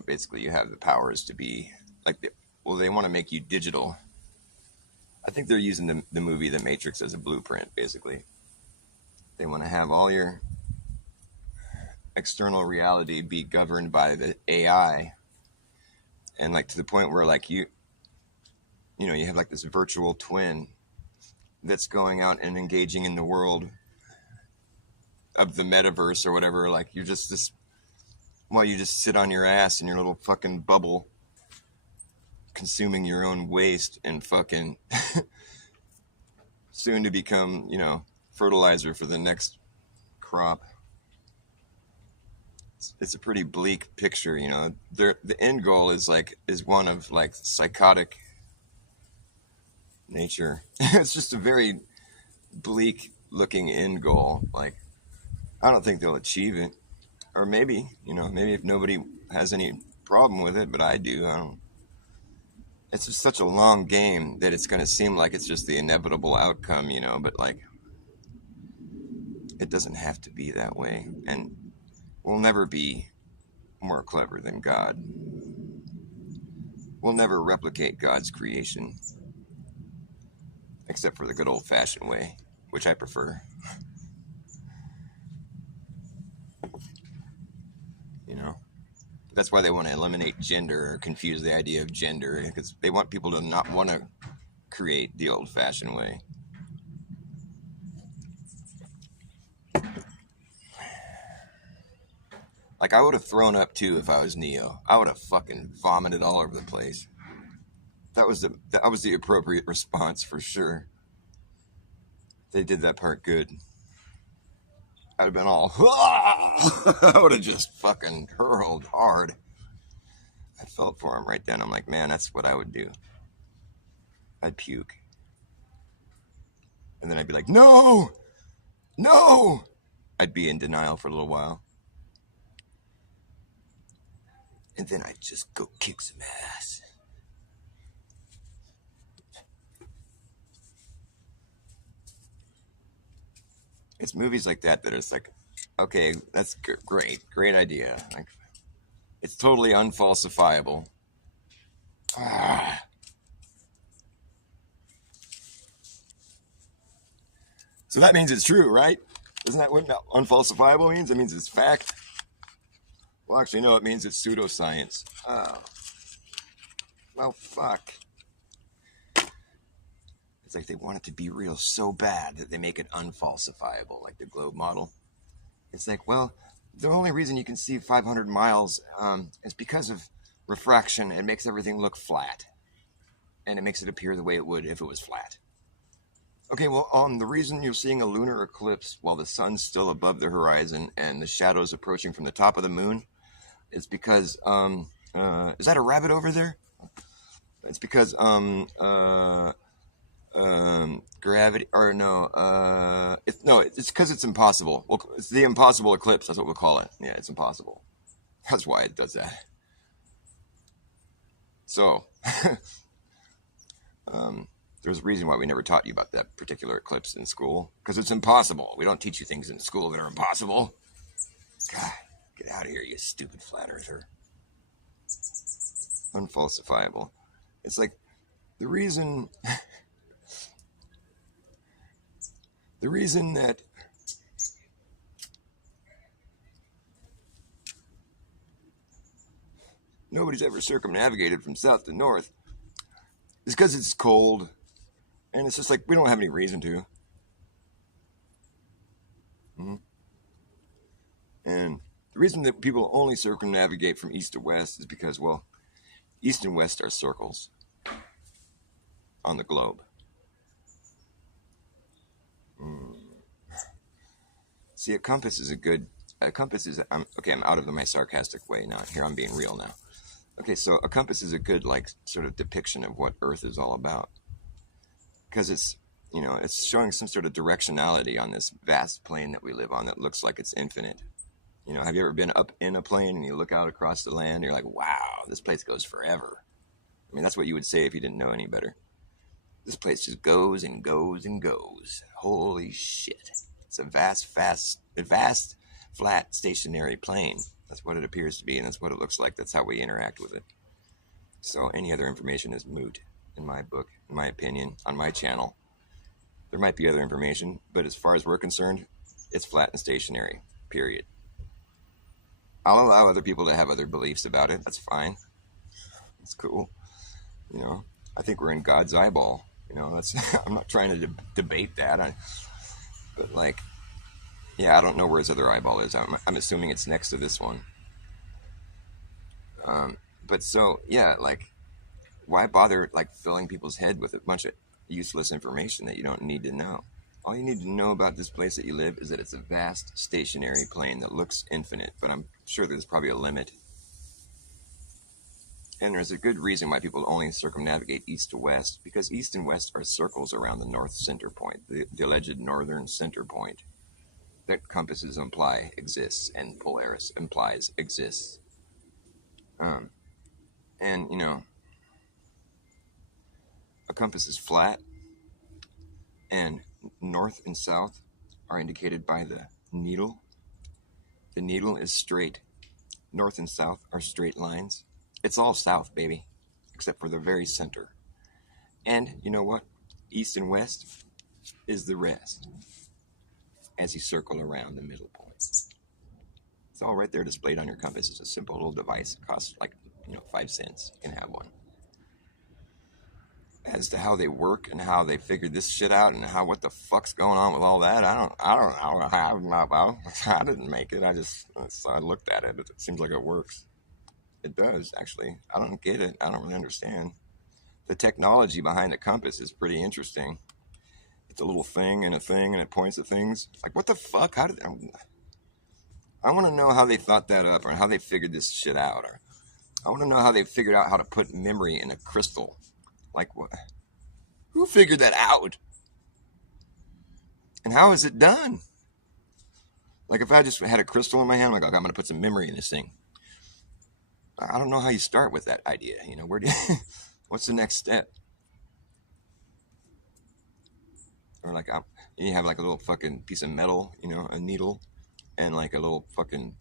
Basically you have the powers to be like they want to make you digital. I think they're using the movie The Matrix as a blueprint. Basically they want to have all your external reality be governed by the AI, and like to the point where like you have like this virtual twin that's going out and engaging in the world of the metaverse or whatever. Like you're just this while you just sit on your ass in your little fucking bubble consuming your own waste and fucking soon to become fertilizer for the next crop. It's a pretty bleak picture. The end goal is one of like psychotic nature. It's just a very bleak looking end goal. Like I don't think they'll achieve it, or maybe if nobody has any problem with it, but I do. I don't. It's just such a long game that it's going to seem like it's just the inevitable outcome, but like it doesn't have to be that way, and we'll never be more clever than God. We'll never replicate God's creation, except for the good old-fashioned way, which I prefer. That's why they want to eliminate gender or confuse the idea of gender, because they want people to not want to create the old-fashioned way. Like, I would have thrown up too if I was Neo. I would have fucking vomited all over the place. That was the appropriate response for sure. They did that part good. I'd have been all, I would have just fucking hurled hard. I felt for him right then. I'm like, man, that's what I would do. I'd puke. And then I'd be like, no, no. I'd be in denial for a little while. And then I'd just go kick some ass. It's movies like that that it's like, okay, that's great idea. Like, it's totally unfalsifiable. Ah. So that means it's true, right? Isn't that what unfalsifiable means? It means it's fact. Well, actually, no, it means it's pseudoscience. Oh. Well, fuck. It's like they want it to be real so bad that they make it unfalsifiable, like the globe model. It's like, well, the only reason you can see 500 miles is because of refraction. It makes everything look flat. And it makes it appear the way it would if it was flat. Okay, well, the reason you're seeing a lunar eclipse while the sun's still above the horizon and the shadows approaching from the top of the moon is because, is that a rabbit over there? It's because, gravity, or no, it's because it's impossible. Well, it's the impossible eclipse. That's what we'll call it. Yeah, it's impossible. That's why it does that. So, there's a reason why we never taught you about that particular eclipse in school, because it's impossible. We don't teach you things in school that are impossible. God, get out of here, you stupid flat earther. Unfalsifiable. It's like the reason that nobody's ever circumnavigated from south to north is because it's cold. And it's just like, we don't have any reason to. Mm-hmm. And the reason that people only circumnavigate from east to west is because, well, east and west are circles on the globe. See, a compass is I'm out of my sarcastic way now. Here I'm being real now. Okay, so a compass is a good, like, sort of depiction of what Earth is all about. Because it's showing some sort of directionality on this vast plane that we live on that looks like it's infinite. Have you ever been up in a plane and you look out across the land and you're like, wow, this place goes forever. I mean, that's what you would say if you didn't know any better. This place just goes and goes and goes. Holy shit. It's a vast, flat, stationary plane. That's what it appears to be, and that's what it looks like. That's how we interact with it. So any other information is moot, in my book, in my opinion, on my channel. There might be other information, but as far as we're concerned, it's flat and stationary, period. I'll allow other people to have other beliefs about it. That's fine. It's cool. I think we're in God's eyeball. That's I'm not trying to debate that. But like, yeah, I don't know where his other eyeball is. I'm assuming it's next to this one. But so, yeah, like, why bother like filling people's head with a bunch of useless information that you don't need to know? All you need to know about this place that you live is that it's a vast stationary plane that looks infinite, but I'm sure there's probably a limit. And there's a good reason why people only circumnavigate east to west, because east and west are circles around the north center point, the alleged northern center point that compasses imply exists and Polaris implies exists. And, a compass is flat, and north and south are indicated by the needle. The needle is straight. North and south are straight lines. It's all south, baby, except for the very center. And you know what? East and west is the rest as you circle around the middle point. It's all right there displayed on your compass. It's a simple little device. It costs like, 5 cents. You can have one. as to how they work and how they figured this shit out and how what the fuck's going on with all that. I didn't make it. I looked at it. It seems like it works. It does, actually. I don't get it. I don't really understand. The technology behind the compass is pretty interesting. It's a little thing and a thing and it points at things. Like, what the fuck? I want to know how they thought that up or how they figured this shit out. Or I want to know how they figured out how to put memory in a crystal. Like, what? Who figured that out? And how is it done? Like, if I just had a crystal in my hand, I'm going to put some memory in this thing. I don't know how you start with that idea. Where do you, what's the next step? Or like, you have like a little fucking piece of metal, a needle, and like a little fucking,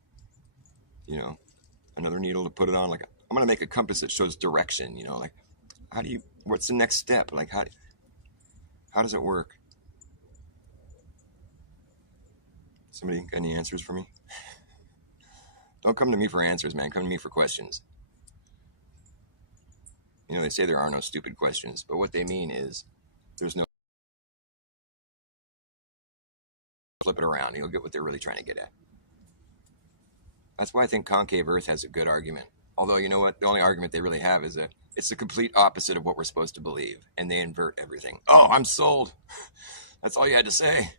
another needle to put it on. Like, I'm going to make a compass that shows direction, like, what's the next step? Like, how does it work? Somebody got any answers for me? Don't come to me for answers, man. Come to me for questions. They say there are no stupid questions, but what they mean is there's no flip it around. You'll get what they're really trying to get at. That's why I think concave Earth has a good argument. Although, you know what? The only argument they really have is that it's the complete opposite of what we're supposed to believe, and they invert everything. Oh, I'm sold. That's all you had to say.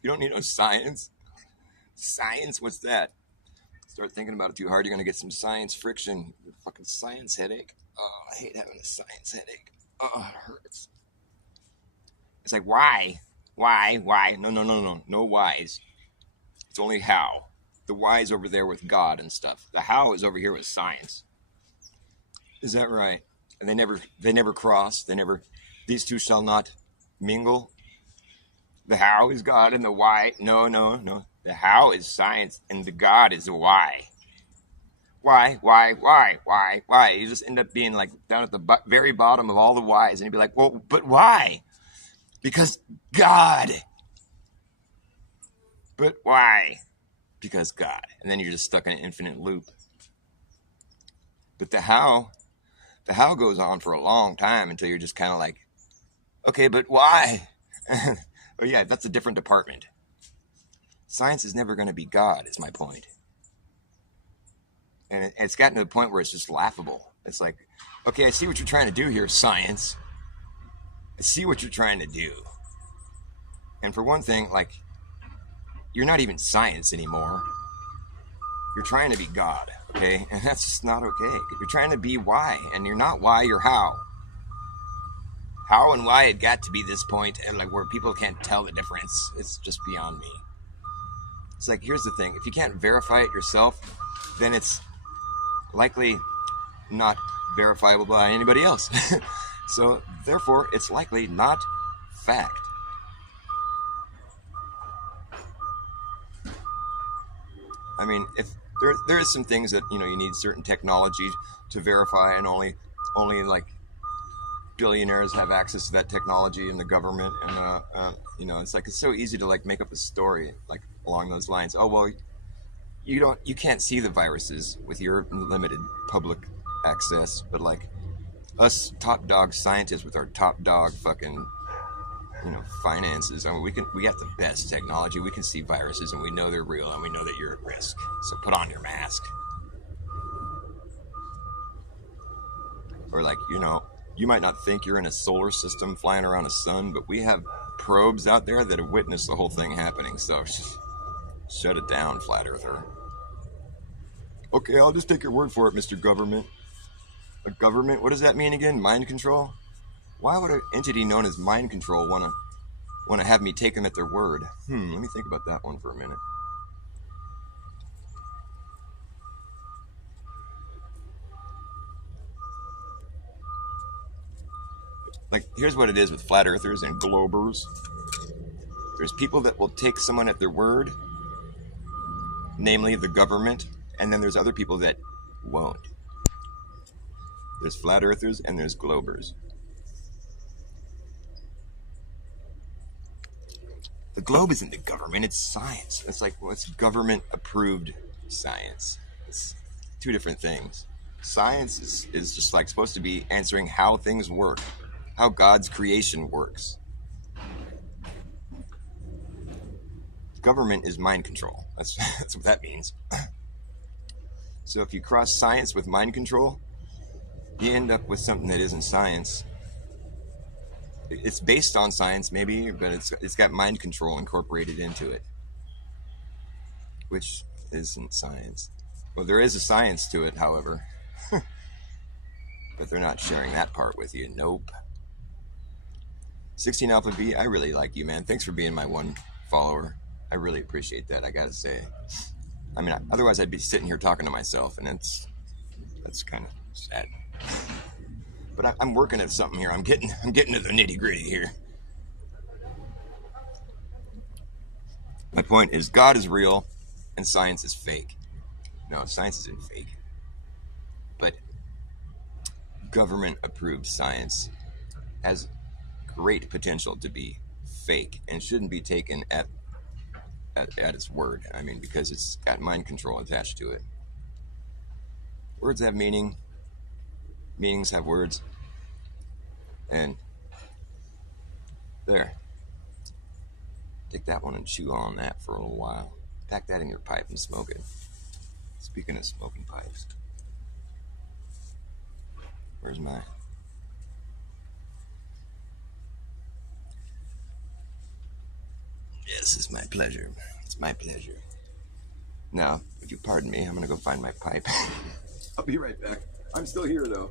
You don't need no science. Science? What's that? Start thinking about it too hard, you're going to get some science friction. Fucking science headache. Oh, I hate having a science headache. Oh, it hurts. It's like, why? Why? No whys. It's only how. The why's over there with God and stuff. The how is over here with science. Is that right? And they never cross. These two shall not mingle. The how is God and the why. No. The how is science and the God is the why. Why? You just end up being like down at the very bottom of all the whys, and you'd be like, well, but why? Because God. But why? Because God. And then you're just stuck in an infinite loop. But the how goes on for a long time until you're just kind of like, okay, but why? Oh yeah, that's a different department. Science is never going to be God, is my point. And it's gotten to the point where it's just laughable. It's like, okay, I see what you're trying to do here, science. I see what you're trying to do. And for one thing, like, you're not even science anymore. You're trying to be God, okay? And that's just not okay. You're trying to be why, and you're not why, you're how. How and why it got to be this point, and like where people can't tell the difference, it's just beyond me. It's like, here's the thing. If you can't verify it yourself, then it's likely not verifiable by anybody else. So, therefore, it's likely not fact. I mean, if there is some things that, you need certain technology to verify, and only like billionaires have access to that technology in the government, and it's like, it's so easy to like make up a story like along those lines. Oh well, you can't see the viruses with your limited public access, but like us top dog scientists with our top dog fucking finances, I mean, we got the best technology. We can see viruses and we know they're real and we know that you're at risk. So put on your mask. Or like, you might not think you're in a solar system flying around a sun, but we have probes out there that have witnessed the whole thing happening. So shut it down, flat earther. Okay, I'll just take your word for it, Mr. Government. A government? What does that mean again? Mind control? Why would an entity known as mind control want to have me take them at their word? Let me think about that one for a minute. Like, here's what it is with flat earthers and globers. There's people that will take someone at their word, namely the government, and then there's other people that won't. There's flat earthers and there's globers. The globe isn't the government, it's science. It's like, well, it's government approved science. two different things. Science is just like supposed to be answering how things work, how God's creation works. Government is mind control. That's what that means. So if you cross science with mind control, you end up with something that isn't science. It's based on science, maybe, but it's got mind control incorporated into it, which isn't science. Well, there is a science to it, however, but they're not sharing that part with you. Nope. 16 Alpha B, I really like you, man. Thanks for being my one follower. I really appreciate that, I gotta say. I mean, otherwise I'd be sitting here talking to myself, and that's kind of sad. But I'm working at something here. I'm getting to the nitty gritty here. My point is, God is real, and science is fake. No, science isn't fake, but government-approved science has great potential to be fake and shouldn't be taken at its word. I mean, because it's got mind control attached to it. Words have meaning. Meanings have words. And there. Take that one and chew on that for a little while. Pack that in your pipe and smoke it. Speaking of smoking pipes. Where's mine? Yes, it's my pleasure. It's my pleasure. Now, if you pardon me, I'm going to go find my pipe. I'll be right back. I'm still here, though.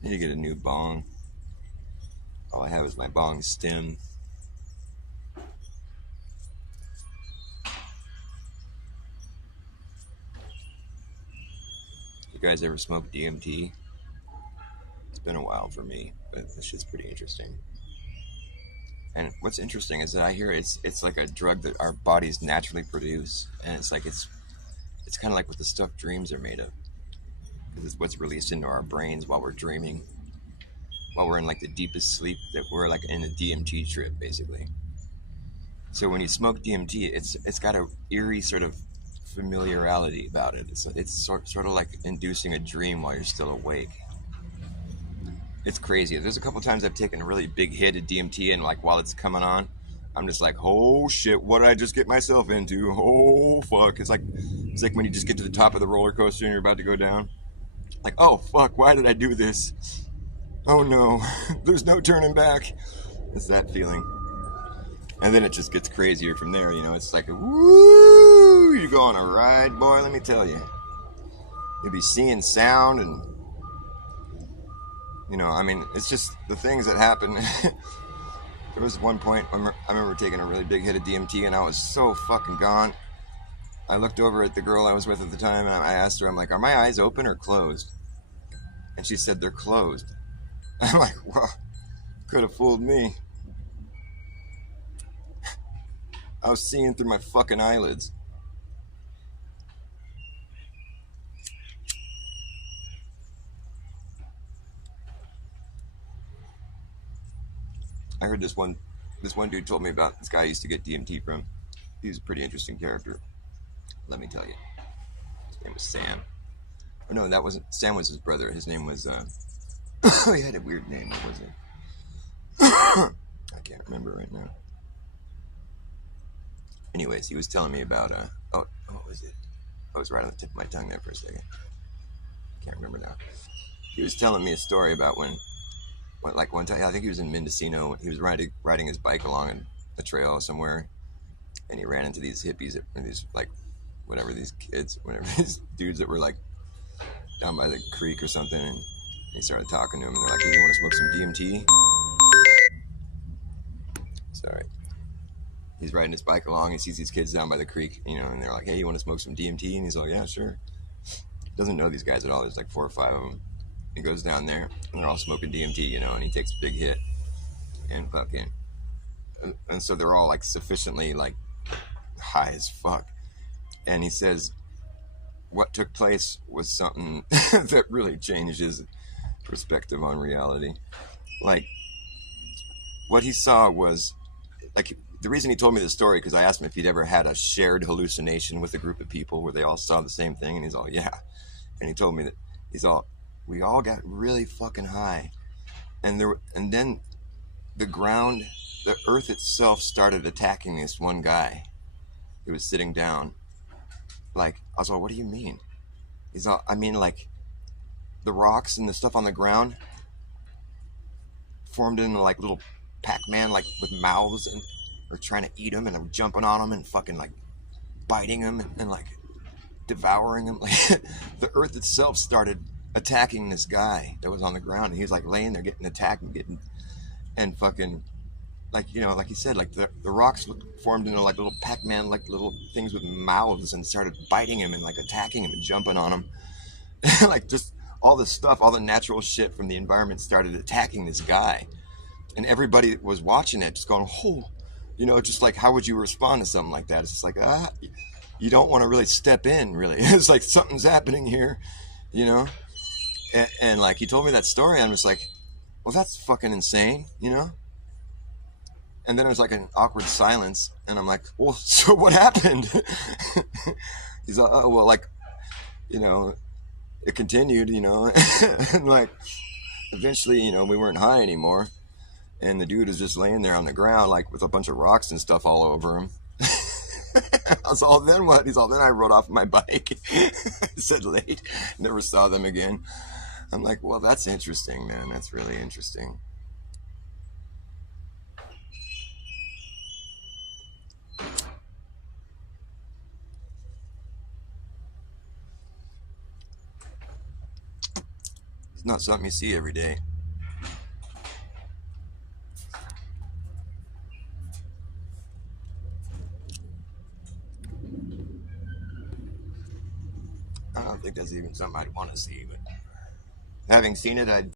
I need to get a new bong. All I have is my bong stem. You guys ever smoke DMT? It's been a while for me, but this shit's pretty interesting. And what's interesting is that I hear it's like a drug that our bodies naturally produce, and it's kind of like what the stuff dreams are made of, because it's what's released into our brains while we're dreaming, while we're in like the deepest sleep, that we're like in a DMT trip, basically. So when you smoke DMT, it's got a eerie sort of familiarity about it. It's sort of like inducing a dream while you're still awake. It's crazy. There's a couple times I've taken a really big hit of DMT, and like while it's coming on, I'm just like, oh shit, what did I just get myself into? Oh fuck. It's like when you just get to the top of the roller coaster and you're about to go down. Like, oh fuck, why did I do this? Oh no, there's no turning back. It's that feeling. And then it just gets crazier from there, you know. It's like, woo, you go on a ride, boy, let me tell you. You'll be seeing sound, and you know, I mean, it's just the things that happen. There was one point I remember taking a really big hit of DMT, and I was so fucking gone. I looked over at the girl I was with at the time, and I asked her, I'm like, are my eyes open or closed? And she said they're closed. I'm like, well, could have fooled me. I was seeing through my fucking eyelids. I heard this one dude told me about this guy I used to get DMT from. He's a pretty interesting character. Let me tell you. His name was Sam. Oh no, that wasn't Sam. Was his brother. His name was. He had a weird name. What was it? I can't remember right now. Anyways, he was telling me about. What was it? I was right on the tip of my tongue there for a second. Can't remember now. He was telling me a story about when like one time, I think he was in Mendocino. He was riding his bike along a trail somewhere, and he ran into these hippies, these like whatever, these kids, whatever, these dudes that were like down by the creek or something, and he started talking to him, and they're like, "Hey, you want to smoke some DMT?" Sorry. He's riding his bike along. He sees these kids down by the creek, and they're like, "Hey, you want to smoke some DMT?" And he's like, "Yeah, sure." Doesn't know these guys at all. There's like 4 or 5 of them. He goes down there, and they're all smoking DMT, and he takes a big hit, and fucking, and so they're all like sufficiently like high as fuck. And he says what took place was something that really changed his perspective on reality. Like, what he saw was, like, the reason he told me this story, because I asked him if he'd ever had a shared hallucination with a group of people where they all saw the same thing, and he's all, yeah. And he told me that we all got really fucking high, and then the earth itself started attacking this one guy who was sitting down. Like, I was like, what do you mean? He's all, I mean, like, the rocks and the stuff on the ground formed into like little Pac-Man, like with mouths, and are trying to eat him, and I'm jumping on him and fucking like biting him and like devouring him. Like, the earth itself started attacking this guy that was on the ground, and he was like laying there getting attacked and fucking, like, like he said, like the rocks formed into like little Pac-Man, like little things with mouths, and started biting him and like attacking him and jumping on him. Like, just all the stuff, all the natural shit from the environment started attacking this guy, and everybody was watching it just going, oh, just like, how would you respond to something like that? It's just like, you don't want to really step in, really. It's like, something's happening here, and like, he told me that story, and I'm just like, well, that's fucking insane, and then there's like an awkward silence, and I'm like, well, so what happened? He's like, oh, well, like, it continued, and like, eventually, we weren't high anymore, and the dude is just laying there on the ground, like, with a bunch of rocks and stuff all over him. I was all, then what? He's all, then I rode off my bike. I said late, never saw them again. I'm like, well, that's interesting, man. That's really interesting. It's not something you see every day. I don't think that's even something I'd want to see, but having seen it, I'd